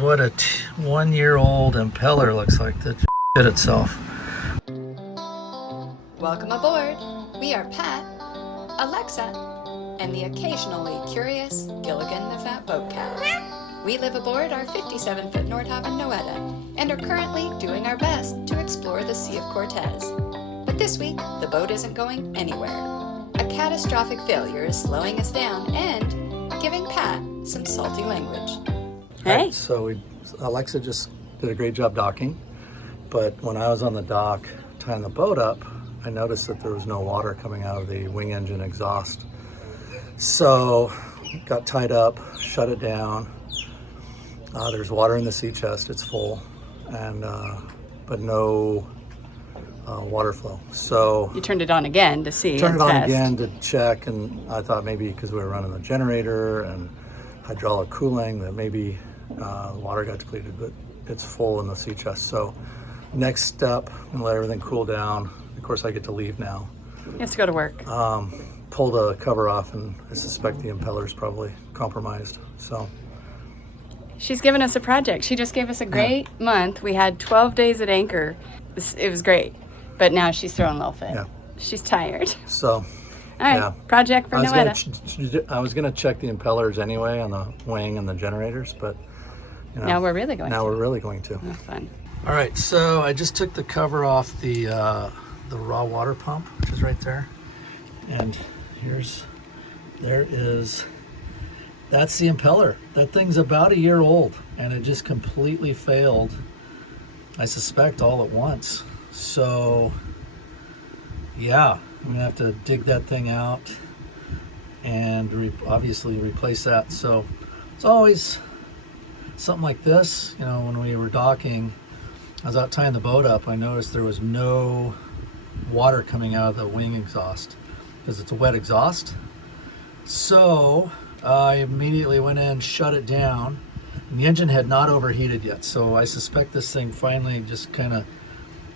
Is what a 1-year-old impeller looks like that shit itself. Welcome aboard. We are Pat, Alexa, and the occasionally curious Gilligan the Fat Boat Cat. We live aboard our 57-foot Nordhavn Noeta and are currently doing our best to explore the Sea of Cortez. But this week, the boat isn't going anywhere. A catastrophic failure is slowing us down and giving Pat some salty language. Hey. Right, so Alexa just did a great job docking, but when I was on the dock tying the boat up, I noticed that there was no water coming out of the wing engine exhaust. So got tied up, shut it down. There's water in the sea chest, it's full, and but no water flow. So you turned it on again to see. Turned it on test. again to check, and I thought maybe because we were running the generator and hydraulic cooling that maybe the water got depleted, but it's full in the sea chest. So next step, and let everything cool down. Of course, I get to leave now. He has to go to work. Pull the cover off, and I suspect the impeller's probably compromised. So She's given us a project. She just gave us a great month. We had 12 days at anchor. It was great, but now she's throwing a little fit. Yeah. She's tired. So All right, yeah. project for Noeta. I was gonna check the impellers anyway on the wing and the generators, but you know, Now we're really going to. we're really going to. Oh, fun. All right, so I just took the cover off the raw water pump, which is right there, and that's the impeller. That thing's about a year old, and it just completely failed, I suspect, all at once. So yeah, I'm gonna have to dig that thing out and obviously replace that. So it's always something like this. You know, when we were docking, I was out tying the boat up, I noticed there was no water coming out of the wing exhaust because it's a wet exhaust. So I immediately went in, shut it down, and the engine had not overheated yet. So I suspect this thing finally just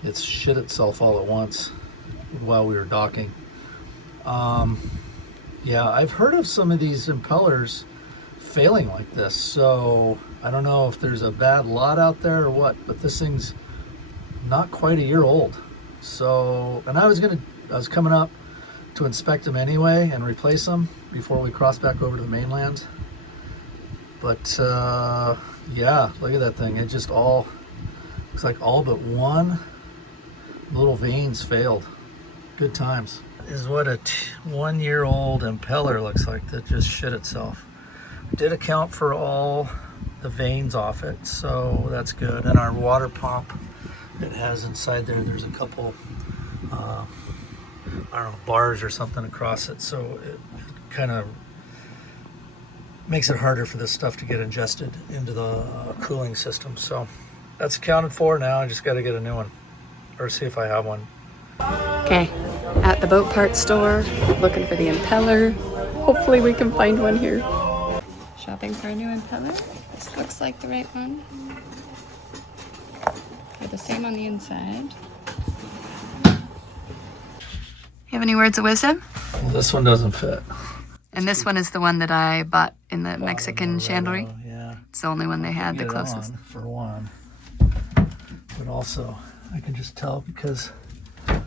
it's shit itself all at once while we were docking. Yeah, I've heard of some of these impellers failing like this, so I don't know if there's a bad lot out there or what, but this thing's not quite a year old. So, and I was coming up to inspect them anyway and replace them before we cross back over to the mainland. But yeah, look at that thing. It just looks like all but one little vanes failed. Good times. Is what a 1-year-old impeller looks like that just shit itself. Did account for all the vanes off it, so that's good. And our water pump, it has inside there's a couple I don't know, bars or something across it, so it kind of makes it harder for this stuff to get ingested into the cooling system. So that's accounted for. Now I just got to get a new one, or see if I have one. Okay, at the boat parts store, looking for the impeller. Hopefully we can find one here. Shopping for a new impeller. This looks like the right one. They're the same on the inside. You have any words of wisdom? Well, this one doesn't fit. And this one is the one that I bought in the Mexican chandlery. Yeah. It's the only one they had, the Get it closest. on, for one. But also, I can just tell because I don't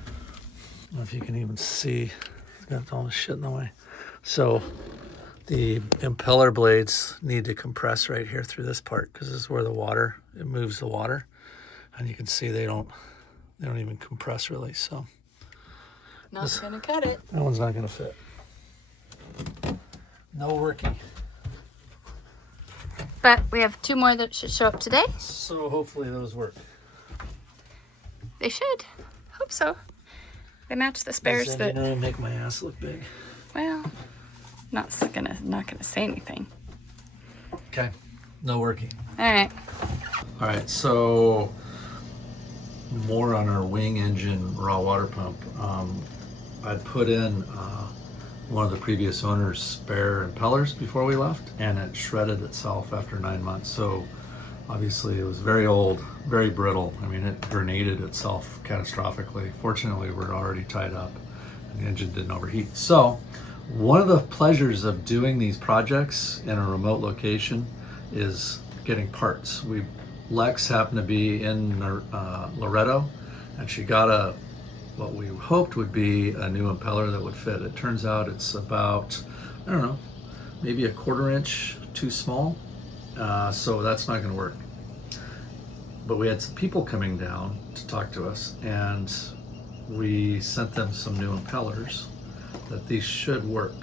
know if you can even see. It's got all the shit in the way. So the impeller blades need to compress right here through this part because this is where it moves the water, and you can see they don't even compress really. So Not gonna cut it. that one's not gonna fit. No working. But we have 2 more that should show up today. So hopefully those work. They should. Hope so. They match the spares Does that. engine room make my ass look big? Well, not gonna say anything. Okay, no working. All right. All right, so more on our wing engine raw water pump. I'd put in one of the previous owner's spare impellers before we left, and it shredded itself after 9 months. So obviously it was very old, very brittle. I mean, it grenaded itself catastrophically. Fortunately, we're already tied up and the engine didn't overheat. So one of the pleasures of doing these projects in a remote location is getting parts. Lex happened to be in Loretto, and she got what we hoped would be a new impeller that would fit. It turns out it's about, I don't know, maybe a 1/4 inch too small, so that's not going to work. But we had some people coming down to talk to us, and we sent them some new impellers that these should work.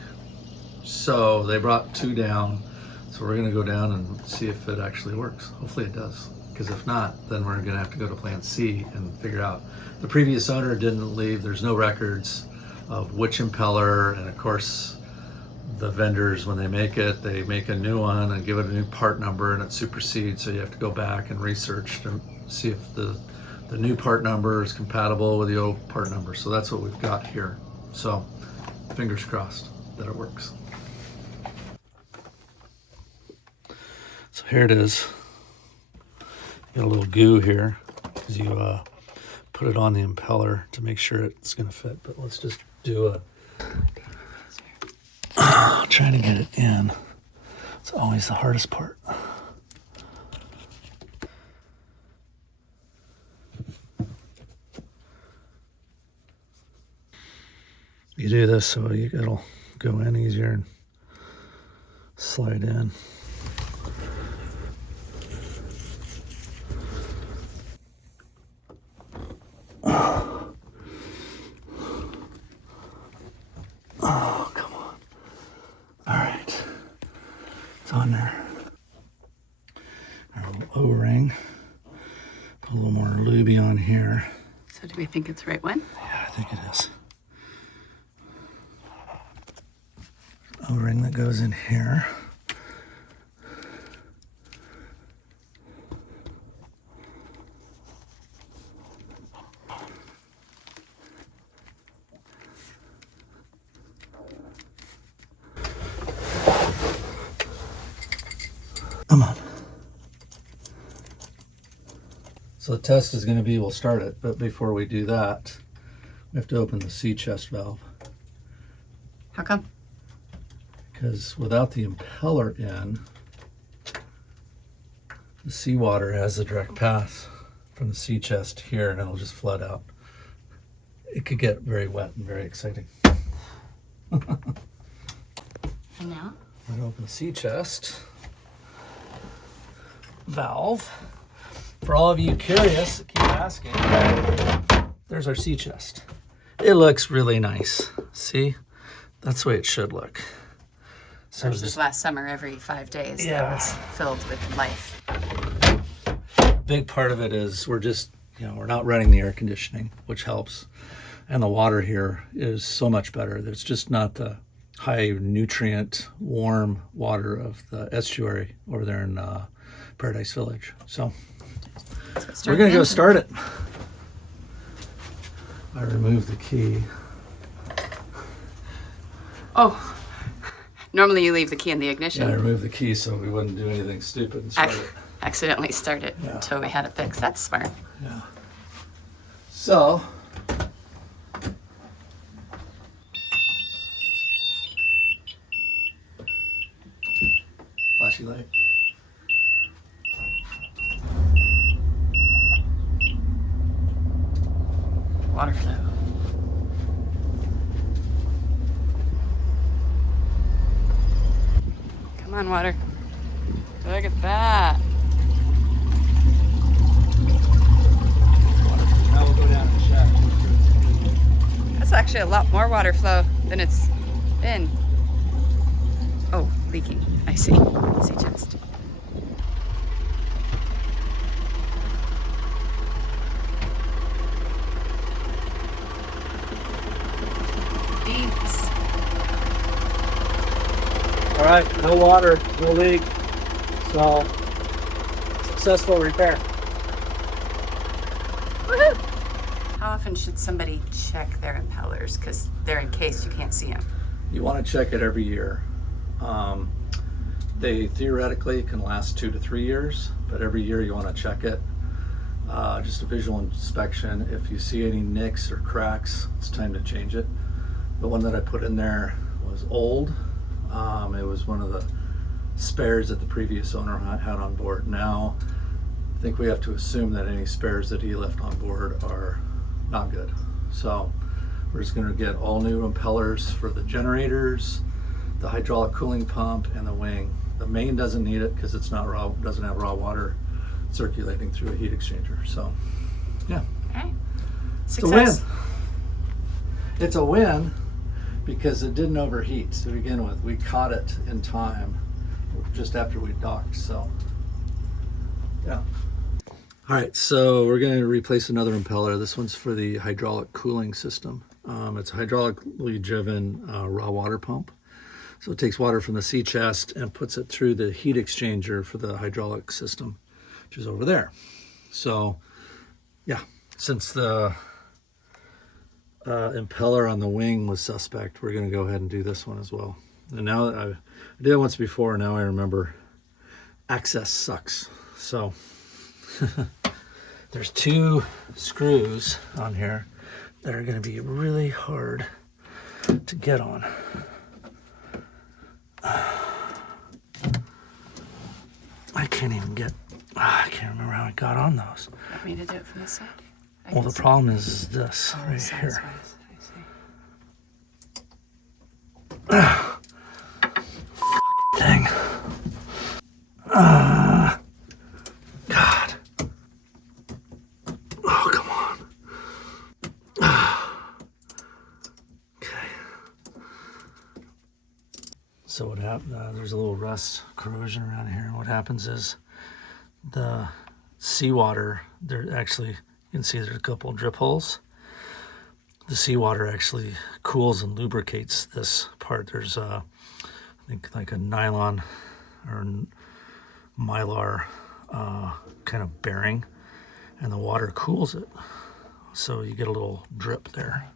So they brought 2 down, so we're going to go down and see if it actually works. Hopefully it does, because if not, then we're going to have to go to Plant C and figure out. The previous owner didn't leave. There's no records of which impeller, and of course the vendors, when they make a new one and give it a new part number, and it supersedes, so you have to go back and research to see if the new part number is compatible with the old part number. So that's what we've got here. So fingers crossed that it works. So here it is. Got a little goo here because you put it on the impeller to make sure it's going to fit. But let's just do trying to get it in. It's always the hardest part. You do this so it'll go in easier and slide in. Oh, come on. All right. It's on there. Our little O-ring. Put a little more lubey on here. So do we think it's the right one? Yeah, I think it is. O-ring that goes in here. Come on. So the test is going to be, we'll start it, but before we do that, we have to open the sea chest valve. How come? Because without the impeller in, the seawater has a direct path from the sea chest here, and it'll just flood out. It could get very wet and very exciting. And now? I'm gonna open the sea chest valve. For all of you curious, keep asking. There's our sea chest. It looks really nice. See? That's the way it should look. So Versus last summer, every 5 days, Yeah. that was filled with life. a big part of it is we're just, we're not running the air conditioning, which helps. And the water here is so much better. There's just not the high nutrient, warm water of the estuary over there in Paradise Village. So we're gonna go start it. I removed the key. Oh, normally you leave the key in the ignition. Yeah, I removed the key so we wouldn't do anything stupid and start it. Accidentally start it until we had it fixed. That's smart. Yeah. So flashy light. Water flow. Come on, water. Look at that. Now we'll go down and check. That's actually a lot more water flow than it's been. Oh, leaking. I see. Sea chest. Thanks. All right, no water, no leak, so successful repair. Woohoo! How often should somebody check their impellers? Because they're in case you can't see them. You want to check it every year. They theoretically can last 2 to 3 years, but every year you want to check it. Just a visual inspection. If you see any nicks or cracks, it's time to change it. The one that I put in there was old. It was one of the spares that the previous owner had on board. Now, I think we have to assume that any spares that he left on board are not good. So we're just going to get all new impellers for the generators, the hydraulic cooling pump, and the wing. The main doesn't need it because it's not raw, doesn't have raw water circulating through a heat exchanger. So yeah, Okay. it's a win. It's a win because it didn't overheat to begin with. We caught it in time just after we docked. So yeah. All right, so we're going to replace another impeller. This one's for the hydraulic cooling system. It's a hydraulically driven raw water pump. So it takes water from the sea chest and puts it through the heat exchanger for the hydraulic system, which is over there. So yeah, since the impeller on the wing was suspect, we're going to go ahead and do this one as well. And now that I did it once before, now I remember access sucks. So there's 2 screws on here that are going to be really hard to get on. I can't even get, I can't remember how I got on those. Want me to do it from this side? Well, the problem is this right here. Thing. God. Oh, come on. Okay. So what happened? There's a little rust corrosion around here. What happens is the seawater, there actually, you can see there's a couple drip holes. The seawater actually cools and lubricates this part. There's I think like a nylon or mylar kind of bearing, and the water cools it. So you get a little drip there.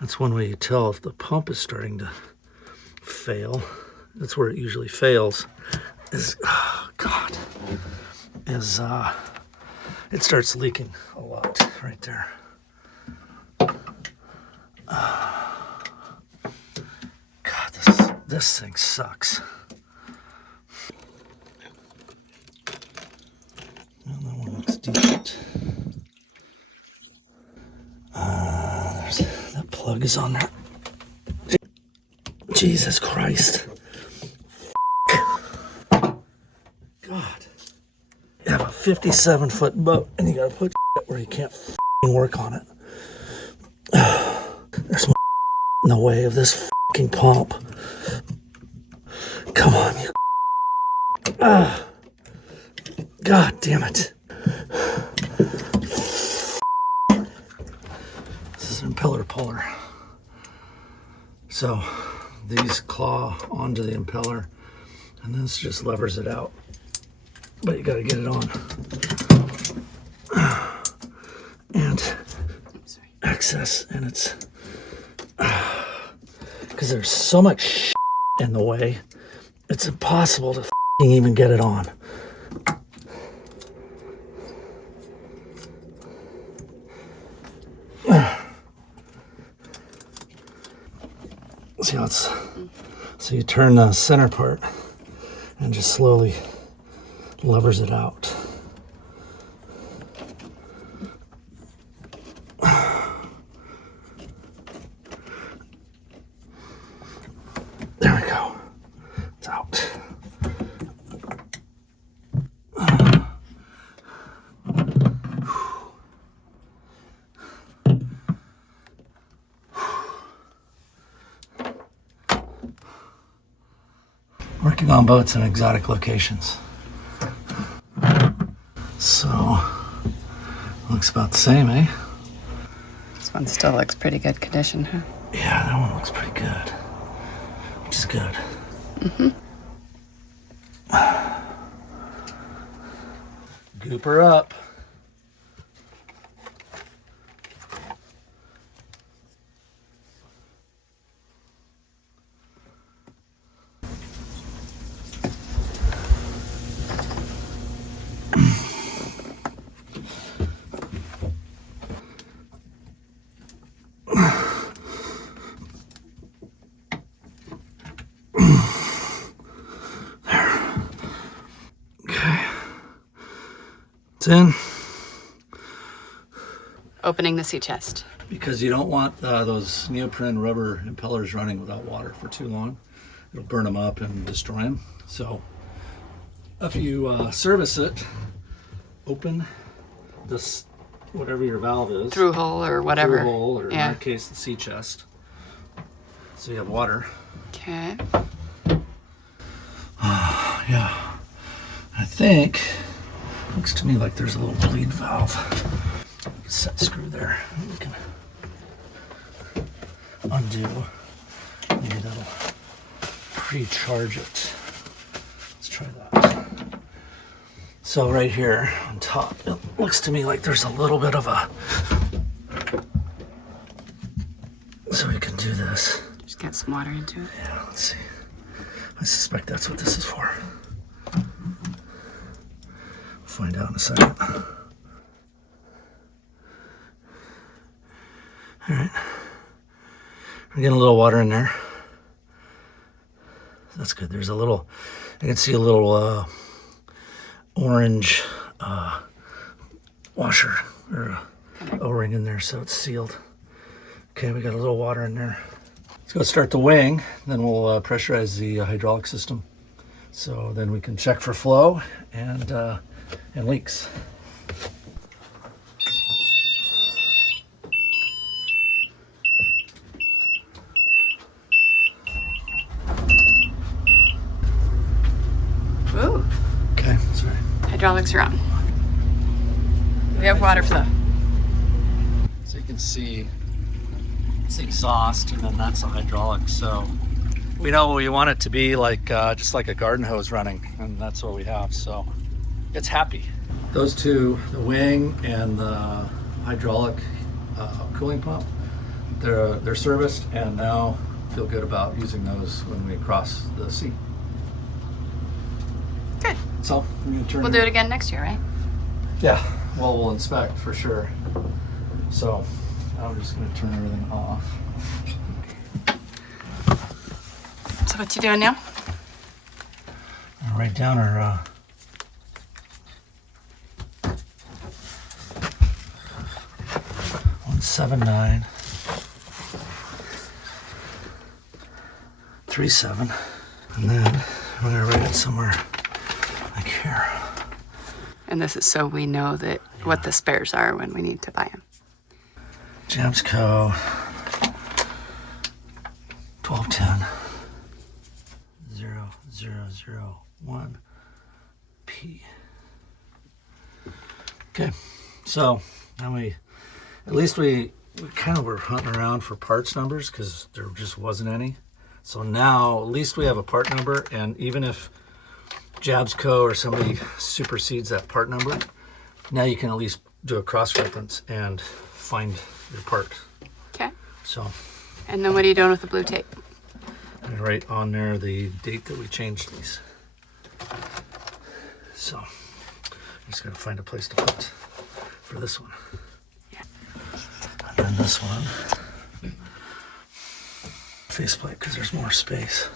That's one way you tell if the pump is starting to fail. That's where it usually fails. Is it starts leaking a lot right there. God, this thing sucks. Well, that one looks decent. That plug is on there. Jesus Christ. God. You have a 57-foot boat and you gotta put where you can't work on it. There's more in the way of this fucking pump. Come on, you. God damn it. This is an impeller puller. So these claw onto the impeller and this just levers it out. But you gotta get it on. And access, and it's because there's so much shit in the way, it's impossible to even get it on. See how it's, so you turn the center part and just slowly levers it out. There we go. It's out. Working on boats in exotic locations. So, looks about the same, eh? This one still looks pretty good condition, huh? Yeah, that one looks pretty good. Which is good. Goop her up. It's in. Opening the sea chest. Because you don't want those neoprene rubber impellers running without water for too long. It'll burn them up and destroy them. So if you service it, open this, whatever your valve is. Through hole or whatever. Through hole, or in Yeah. our case, the sea chest. So you have water. Okay. Yeah. I think, looks to me like there's a little bleed valve. Set screw there. We can undo. Maybe that'll pre-charge it. Let's try that. So right here on top, it looks to me like there's a little bit of a, so we can do this. Just get some water into it. Yeah, let's see. I suspect that's what this is for. We'll find out in a second. All right. We're getting a little water in there. That's good. There's a little, I can see a little orange washer or O-ring in there, so it's sealed. Okay, we got a little water in there. Let's go start the wing, then we'll pressurize the hydraulic system. So then we can check for flow and leaks. Ooh, Okay, sorry. hydraulics are on. We have water flow. So you can see it's the exhaust, and then that's the hydraulic. So we know we want it to be like just like a garden hose running, and that's what we have. So it's happy. Those two, the wing and the hydraulic cooling pump, they're serviced, and now feel good about using those when we cross the sea. Good. So I'm gonna turn. We'll do it again next year, right? Yeah, well, we'll inspect for sure. So I'm just going to turn everything off. So what you doing now? I'll write down our 179 37, and then I'm going to write it somewhere like here. And this is so we know that what the spares are when we need to buy them. Jamsco 1210 0001 P. Okay, so now we kind of were hunting around for parts numbers because there just wasn't any. So now at least we have a part number, and even if Jabsco or somebody supersedes that part number, now you can at least do a cross-reference and find your part. Okay. So And then what are you doing with the blue tape? I write on there the date that we changed these. So I'm just gonna find a place to put for this one. Yeah. And then this one, faceplate, because there's more space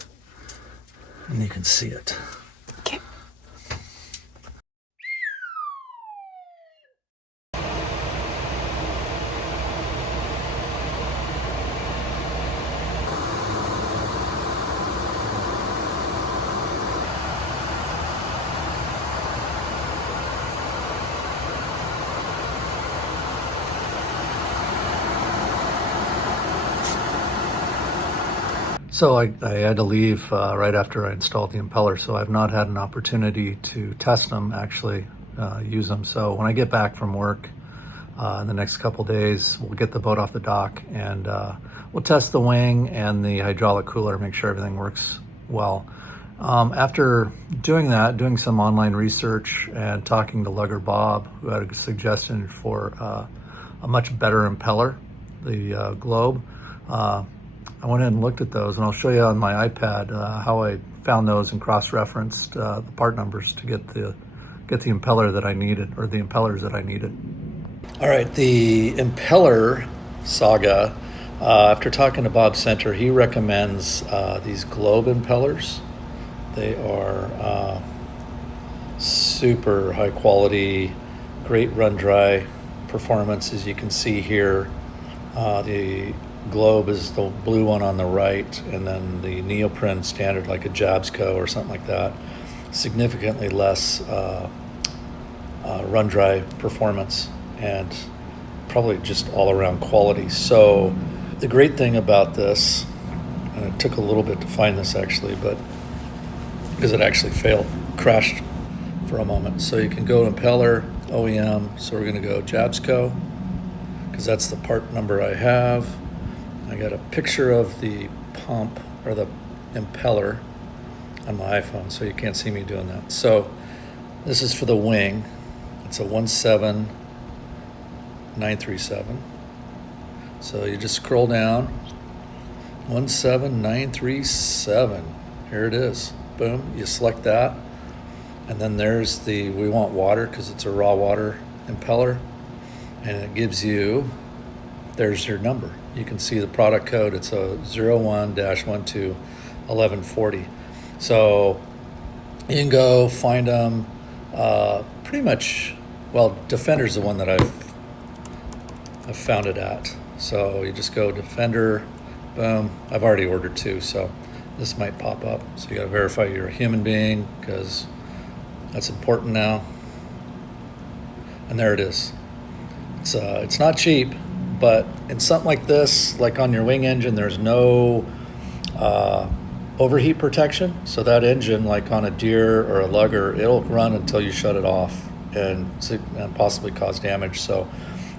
and you can see it. Okay. So I had to leave right after I installed the impeller, so I've not had an opportunity to test them, actually use them. So when I get back from work in the next couple days, we'll get the boat off the dock and we'll test the wing and the hydraulic cooler, make sure everything works well. After doing that, doing some online research and talking to Lugger Bob, who had a suggestion for a much better impeller, the Globe, I went ahead and looked at those, and I'll show you on my iPad how I found those and cross-referenced the part numbers to get the impeller that I needed, or the impellers that I needed. All right, the impeller saga. After talking to Bob Center, he recommends these Globe impellers. They are super high quality, great run dry performance, as you can see here. The globe is the blue one on the right, and then the neoprene standard, like a Jabsco or something like that, significantly less run dry performance, and probably just all around quality. So the great thing about this, and it took a little bit to find this actually, but because it actually crashed for a moment. So you can go impeller, OEM. So we're going to go Jabsco, because that's the part number I have. I got a picture of the pump, or the impeller, on my iPhone, so you can't see me doing that. So this is for the wing. It's a 17937. So you just scroll down, 17937. Here it is. Boom. You select that, and then there's we want water because it's a raw water impeller, and it gives you, there's your number. You can see the product code. It's a 01-121140. So you can go find them pretty much, well, Defender's the one that I've found it at. So you just go Defender, boom. I've already ordered 2, so this might pop up. So you gotta verify you're a human being, because that's important now. And there it is. It's not cheap, but in something like this, like on your wing engine, there's no overheat protection. So that engine, like on a Deere or a Lugger, it'll run until you shut it off and possibly cause damage. So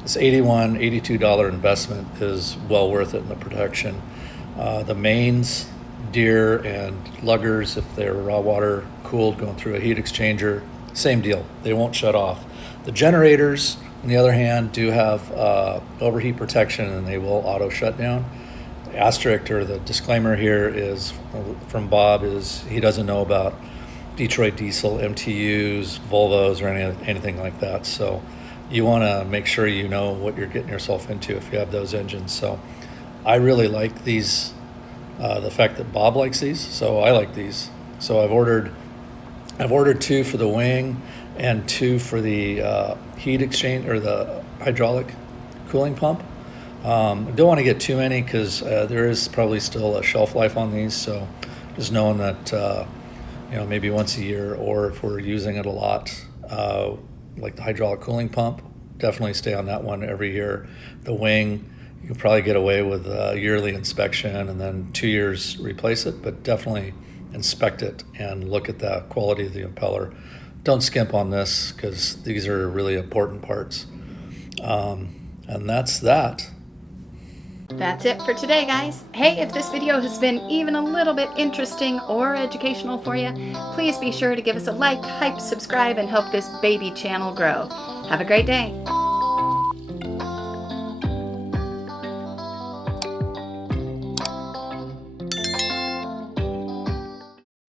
this $82 investment is well worth it in the protection. The mains, Deere and Luggers, if they're raw water cooled going through a heat exchanger, same deal. They won't shut off. The generators, on the other hand, do have overheat protection, and they will auto shut down. The asterisk, or the disclaimer here, is from Bob, is he doesn't know about Detroit diesel, MTUs, Volvos, or anything like that. So you want to make sure you know what you're getting yourself into if you have those engines. So I really like these, the fact that Bob likes these, so I like these. So I've ordered 2 for the wing and 2 for the heat exchange, or the hydraulic cooling pump. I don't want to get too many, because there is probably still a shelf life on these. So just knowing that maybe once a year, or if we're using it a lot, like the hydraulic cooling pump, definitely stay on that one every year. The wing, you can probably get away with a yearly inspection, and then 2 years replace it, but definitely inspect it and look at the quality of the impeller. Don't skimp on this, because these are really important parts. And that's that. That's it for today, guys. Hey, if this video has been even a little bit interesting or educational for you, please be sure to give us a like, hype, subscribe, and help this baby channel grow. Have a great day.